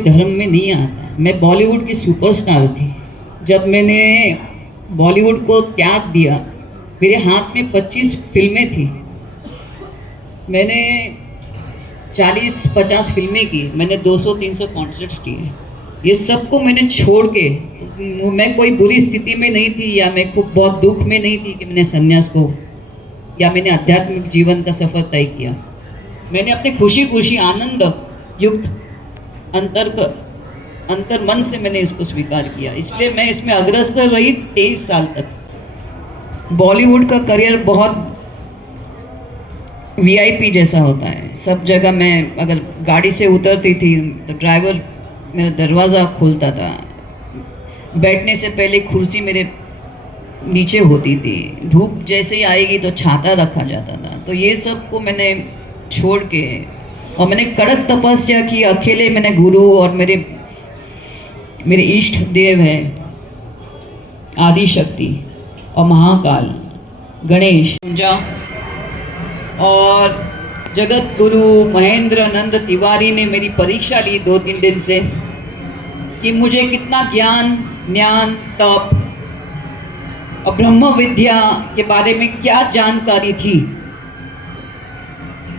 धर्म में नहीं आता। मैं बॉलीवुड की सुपरस्टार थी। जब मैंने बॉलीवुड को त्याग दिया, मेरे हाथ में 25 फिल्में थी। मैंने 40-50 फिल्में की। मैंने 200-300 कॉन्सर्ट्स किए। ये सबको मैंने छोड़ के, मैं कोई बुरी स्थिति में नहीं थी या मैं खूब बहुत दुख में नहीं थी कि मैंने संन्यास को या मैंने आध्यात्मिक जीवन का सफ़र तय किया। मैंने अपने खुशी खुशी आनंद युक्त अंतर मन से मैंने इसको स्वीकार किया। इसलिए मैं इसमें अग्रसर रही 23 साल तक। बॉलीवुड का करियर बहुत वीआईपी जैसा होता है। सब जगह मैं अगर गाड़ी से उतरती थी तो ड्राइवर मेरा दरवाज़ा खोलता था। बैठने से पहले कुर्सी मेरे नीचे होती थी। धूप जैसे ही आएगी तो छाता रखा जाता था। तो ये सब को मैंने छोड़ के और मैंने कड़क तपस्या की। अकेले मैंने गुरु और मेरे इष्ट देव है आदि शक्ति और महाकाल गणेश पूजा और जगत गुरु महेंद्र नंद तिवारी ने मेरी परीक्षा ली 2-3 दिन से कि मुझे कितना ज्ञान तप और ब्रह्म विद्या के बारे में क्या जानकारी थी,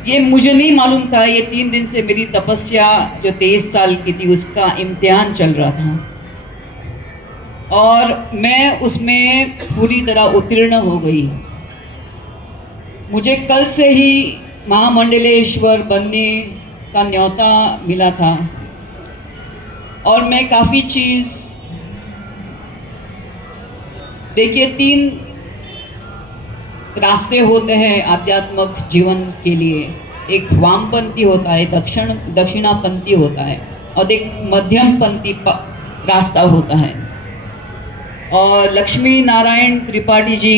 ये मुझे नहीं मालूम था। ये 3 दिन से मेरी तपस्या जो 23 साल की थी उसका इम्तिहान चल रहा था और मैं उसमें पूरी तरह उत्तीर्ण हो गई। मुझे कल से ही महामंडलेश्वर बनने का न्योता मिला था और मैं काफ़ी चीज़, देखिए 3 रास्ते होते हैं आध्यात्मिक जीवन के लिए। एक वामपंथी होता है, दक्षिणापंथी होता है और एक मध्यमपंथी रास्ता होता है। और लक्ष्मी नारायण त्रिपाठी जी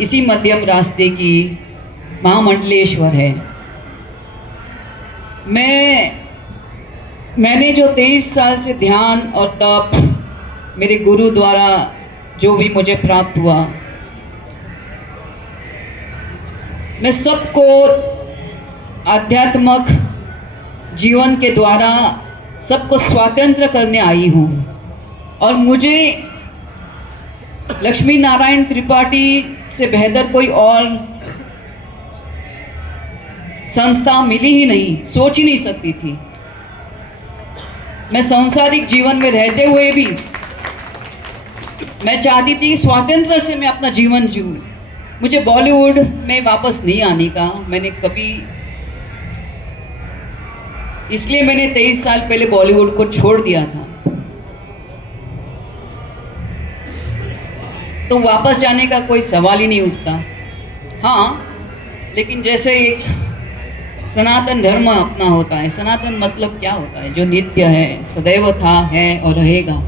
इसी मध्यम रास्ते की महामंडलेश्वर है। मैंने जो 23 साल से ध्यान और तप मेरे गुरु द्वारा जो भी मुझे प्राप्त हुआ, मैं सबको आध्यात्मिक जीवन के द्वारा सबको स्वतंत्र करने आई हूँ। और मुझे लक्ष्मी नारायण त्रिपाठी से बेहतर कोई और संस्था मिली ही नहीं, सोच ही नहीं सकती थी। मैं सांसारिक जीवन में रहते हुए भी मैं चाहती थी स्वतंत्र से मैं अपना जीवन जीऊँ। मुझे बॉलीवुड में वापस नहीं आने का मैंने कभी, इसलिए मैंने 23 साल पहले बॉलीवुड को छोड़ दिया था। तो वापस जाने का कोई सवाल ही नहीं उठता। हाँ, लेकिन जैसे एक सनातन धर्म अपना होता है। सनातन मतलब क्या होता है? जो नित्य है, सदैव था, है और रहेगा,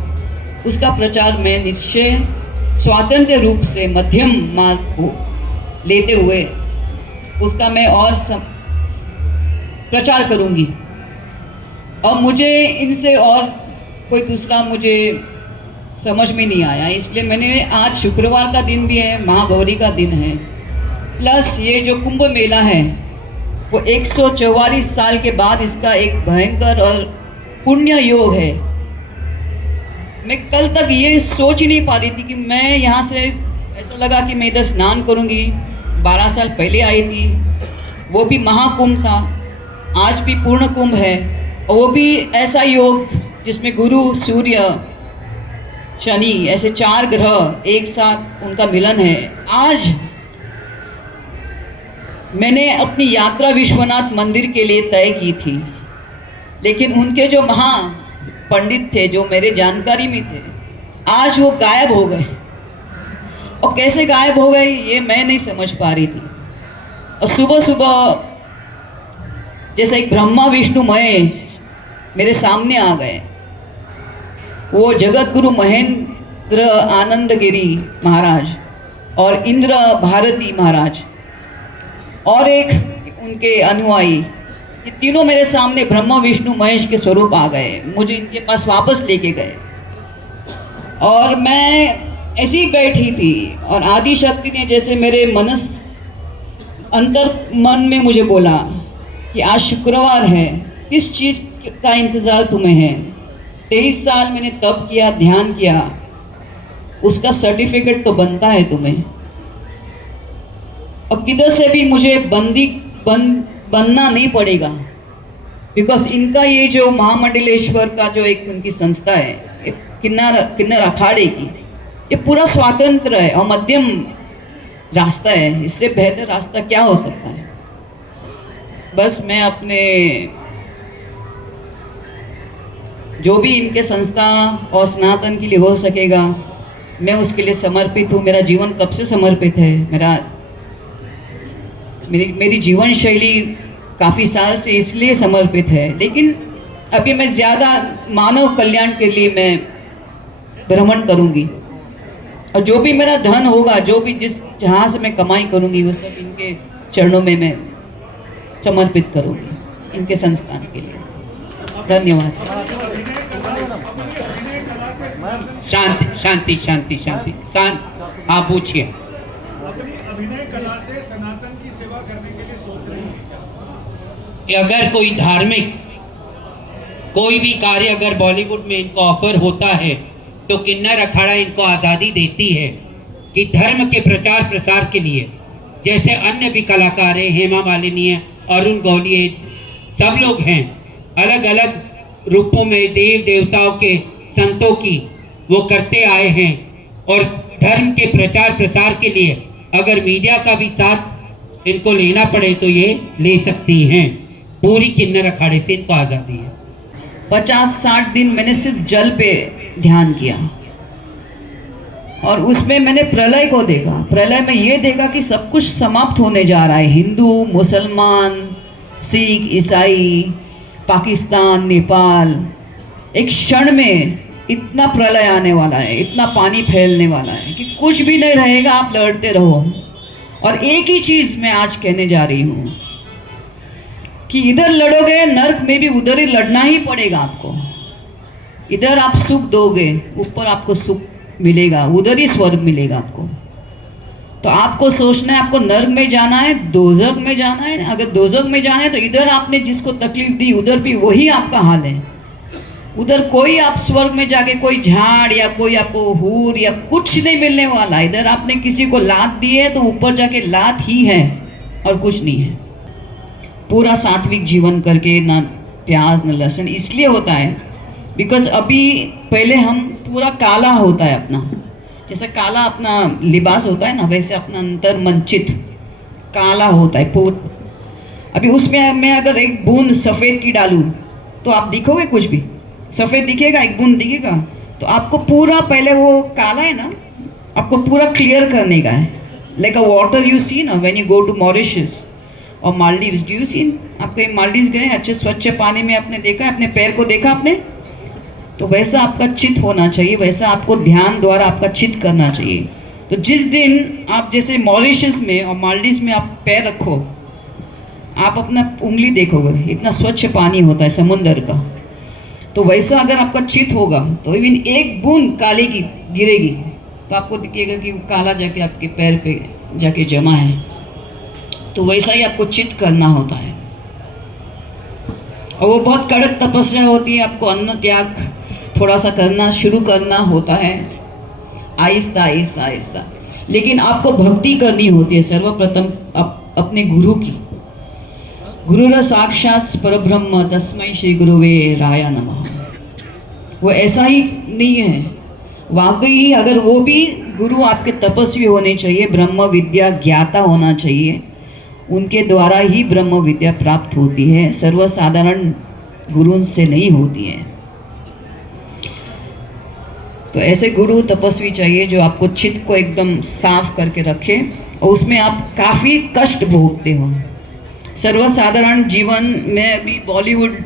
उसका प्रचार मैं निश्चय स्वतंत्र रूप से मध्यम मार्ग को लेते हुए उसका मैं और प्रचार करूंगी। और मुझे इनसे और कोई दूसरा मुझे समझ में नहीं आया। इसलिए मैंने, आज शुक्रवार का दिन भी है, महागौरी का दिन है, प्लस ये जो कुंभ मेला है वो 144 साल के बाद इसका एक भयंकर और पुण्य योग है। मैं कल तक ये सोच ही नहीं पा रही थी कि मैं यहाँ से, ऐसा लगा कि मैं इधर स्नान करूँगी। 12 साल पहले आई थी, वो भी महाकुंभ था, आज भी पूर्ण कुंभ है और वो भी ऐसा योग जिसमें गुरु, सूर्य, शनि, ऐसे 4 ग्रह एक साथ उनका मिलन है। आज मैंने अपनी यात्रा विश्वनाथ मंदिर के लिए तय की थी, लेकिन उनके जो महा पंडित थे, जो मेरे जानकारी में थे, आज वो गायब हो गए। और कैसे गायब हो गए ये मैं नहीं समझ पा रही थी। और सुबह सुबह जैसे एक ब्रह्मा विष्णु महेश मेरे सामने आ गए। वो जगत गुरु महेंद्र आनंदगिरी महाराज और इंद्र भारती महाराज और एक उनके अनुयायी, ये तीनों मेरे सामने ब्रह्मा विष्णु महेश के स्वरूप आ गए। मुझे इनके पास वापस लेके गए और मैं ऐसी ही बैठी थी और आदि शक्ति ने जैसे मेरे अंतर मन में मुझे बोला कि आज शुक्रवार है, किस चीज़ का इंतज़ार तुम्हें है? मैंने कहा, मैं तो 23 साल से 23 साल मैंने तप किया, ध्यान किया, उसका सर्टिफिकेट तो बनता है तुम्हें। और किधर से भी मुझे बनना नहीं पड़ेगा, बिकॉज इनका ये जो महामंडलेश्वर का जो एक उनकी संस्था है, किन्नर अखाड़े की, ये पूरा स्वतंत्र है और मध्यम रास्ता है। इससे बेहतर रास्ता क्या हो सकता है। बस मैं अपने जो भी इनके संस्था और सनातन के लिए हो सकेगा, मैं उसके लिए समर्पित हूँ। मेरा जीवन कब से समर्पित है। मेरी जीवन शैली काफ़ी साल से इसलिए समर्पित है, लेकिन अभी मैं ज़्यादा मानव कल्याण के लिए मैं भ्रमण करूँगी, और जो भी मेरा धन होगा, जो भी जहाँ से मैं कमाई करूँगी, वो सब इनके चरणों में मैं समर्पित करूँगी, इनके संस्थान के लिए। धन्यवाद। शांति शांति शांति शांति शांत। हाँ पूछिए। अभिनय कला से सनातन की सेवा करने के लिए सोच रही है। अगर कोई धार्मिक कोई भी कार्य अगर बॉलीवुड में इनको ऑफर होता है तो किन्नर अखाड़ा इनको आज़ादी देती है कि धर्म के प्रचार प्रसार के लिए, जैसे अन्य भी कलाकार हैं, हेमा मालिनी है, अरुण गौली, सब लोग हैं, अलग अलग रूपों में देव देवताओं के संतों की वो करते आए हैं। और धर्म के प्रचार प्रसार के लिए अगर मीडिया का भी साथ इनको लेना पड़े तो ये ले सकती हैं। पूरी किन्नर अखाड़े से इनको आज़ादी है। 50-60 दिन मैंने सिर्फ जल पे ध्यान किया, और उसमें मैंने प्रलय को देखा। प्रलय में ये देखा कि सब कुछ समाप्त होने जा रहा है। हिंदू, मुसलमान, सिख, ईसाई, पाकिस्तान, नेपाल, एक क्षण में इतना प्रलय आने वाला है, इतना पानी फैलने वाला है कि कुछ भी नहीं रहेगा। आप लड़ते रहो। और एक ही चीज़ मैं आज कहने जा रही हूँ कि इधर लड़ोगे नर्क में भी उधर ही लड़ना ही पड़ेगा आपको। इधर आप सुख दोगे, ऊपर आपको सुख मिलेगा, उधर ही स्वर्ग मिलेगा आपको। तो आपको सोचना है आपको नर्क में जाना है, दोजख में जाना है। अगर दोजख में जाना है तो इधर आपने जिसको तकलीफ दी उधर भी वही आपका हाल है। उधर कोई आप स्वर्ग में जाके कोई झाड़ या कोई आपको हूर या कुछ नहीं मिलने वाला। इधर आपने किसी को लात दी है तो ऊपर जाके लात ही है और कुछ नहीं है। पूरा सात्विक जीवन करके, ना प्याज ना लहसुन। इसलिए होता है बिकॉज अभी पहले हम पूरा काला होता है अपना, जैसे काला अपना लिबास होता है ना, वैसे अपना अंतर मंचित काला होता है। अभी उसमें मैं अगर एक बूंद सफ़ेद की डालूँ तो आप दिखोगे, कुछ भी सफ़ेद दिखेगा, एक बूंद दिखेगा। तो आपको पूरा पहले वो काला है ना, आपको पूरा क्लियर करने का है। Like a water you see ना when you go to Mauritius और मालदीव्स। Do you see? आप कहीं मालदीव्स गए, अच्छे स्वच्छ पानी में आपने देखा, अपने पैर को देखा आपने? तो वैसा आपका चित्त होना चाहिए, वैसा आपको ध्यान द्वारा आपका चित्त करना चाहिए। तो जिस दिन आप जैसे मॉरिशस में और मालदीव्स में आप पैर रखो, आप अपना उंगली देखोगे, इतना स्वच्छ पानी होता है समुंदर का। तो वैसा अगर आपका चित्त होगा तो इवन एक बूंद काले की गिरेगी तो आपको दिखेगा कि काला जाके आपके पैर पे जाके जमा है। तो वैसा ही आपको चित्त करना होता है। और वो बहुत कड़क तपस्या होती है। आपको अन्न त्याग थोड़ा सा करना शुरू करना होता है, आहिस्ता आहिस्ता आहिस्ता। लेकिन आपको भक्ति करनी होती है सर्वप्रथम अपने गुरु की। गुरुर साक्षात परब्रह्म तस्मै श्री गुरुवे राया नमः। वो ऐसा ही नहीं है, वाकई अगर वो भी गुरु आपके तपस्वी होने चाहिए, ब्रह्म विद्या ज्ञाता होना चाहिए। उनके द्वारा ही ब्रह्म विद्या प्राप्त होती है, सर्वसाधारण गुरु से नहीं होती है। तो ऐसे गुरु तपस्वी चाहिए जो आपको चित्त को एकदम साफ करके रखे और उसमें आप काफ़ी कष्ट भोगते हो। सर्वसाधारण जीवन में भी बॉलीवुड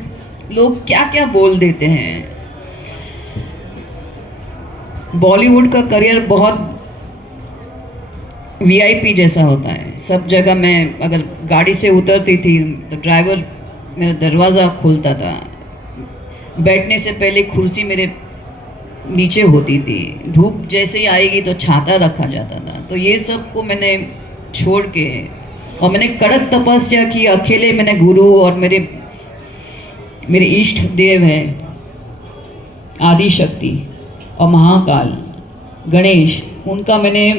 लोग क्या क्या बोल देते हैं। बॉलीवुड का करियर बहुत वीआईपी जैसा होता है। सब जगह मैं अगर गाड़ी से उतरती थी तो ड्राइवर मेरा दरवाज़ा खोलता था। बैठने से पहले कुर्सी मेरे नीचे होती थी। धूप जैसे ही आएगी तो छाता रखा जाता था। तो ये सब को मैंने छोड़ के और मैंने कड़क तपस्या की। अकेले मैंने गुरु और मेरे इष्ट देव हैं, आदि शक्ति और महाकाल गणेश, उनका मैंने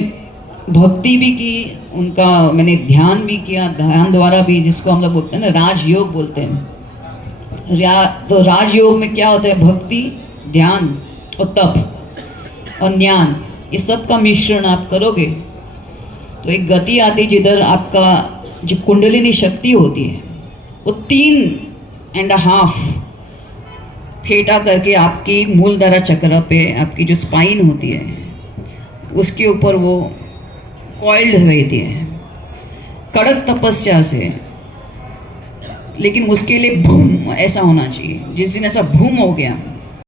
भक्ति भी की, उनका मैंने ध्यान भी किया, ध्यान द्वारा भी, जिसको हम लोग बोलते हैं ना राजयोग बोलते हैं। तो राजयोग में क्या होता है? भक्ति, ध्यान और तप और ज्ञान, ये सब का मिश्रण आप करोगे तो एक गति आती, जिधर आपका जो कुंडलिनी शक्ति होती है वो 3.5 फेटा करके आपकी मूलधारा चक्र पे, आपकी जो स्पाइन होती है उसके ऊपर वो कॉइल्ड रहती है कड़क तपस्या से। लेकिन उसके लिए भूम ऐसा होना चाहिए। जिस दिन ऐसा भूम हो गया